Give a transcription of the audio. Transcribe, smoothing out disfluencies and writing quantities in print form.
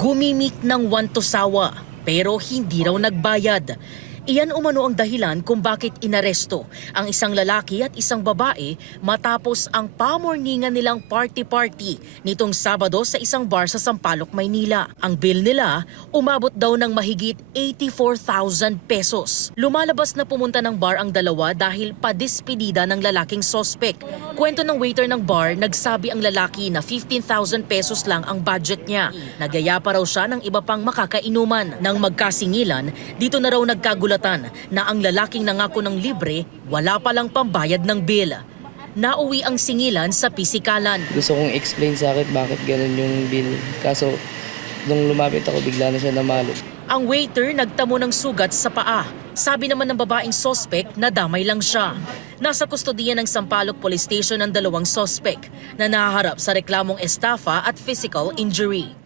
Gumimik ng wantosawa pero hindi raw nagbayad. Iyan umano ang dahilan kung bakit inaresto ang isang lalaki at isang babae matapos ang pamorningan nilang party-party nitong Sabado sa isang bar sa Sampaloc, Maynila. Ang bill nila umabot daw ng mahigit 84,000 pesos. Lumalabas na pumunta ng bar ang dalawa dahil padispedida ng lalaking sospek. Kwento ng waiter ng bar, nagsabi ang lalaki na 15,000 pesos lang ang budget niya. Nagyaya pa raw siya ng iba pang makakainuman. Nang magkasingilan, dito na raw nagkagulatan na ang lalaking nangako ng libre, wala palang pambayad ng bill. Nauwi ang singilan sa pisikalan. Gusto kong explain sa akin bakit ganun yung bill. Kaso, nung lumapit ako, bigla na siya namalo. Ang waiter nagtamo ng sugat sa paa. Sabi naman ng babaeng sospek na damay lang siya. Nasa kustodiya ng Sampaloc Police Station ang dalawang sospek na nahaharap sa reklamong estafa at physical injury.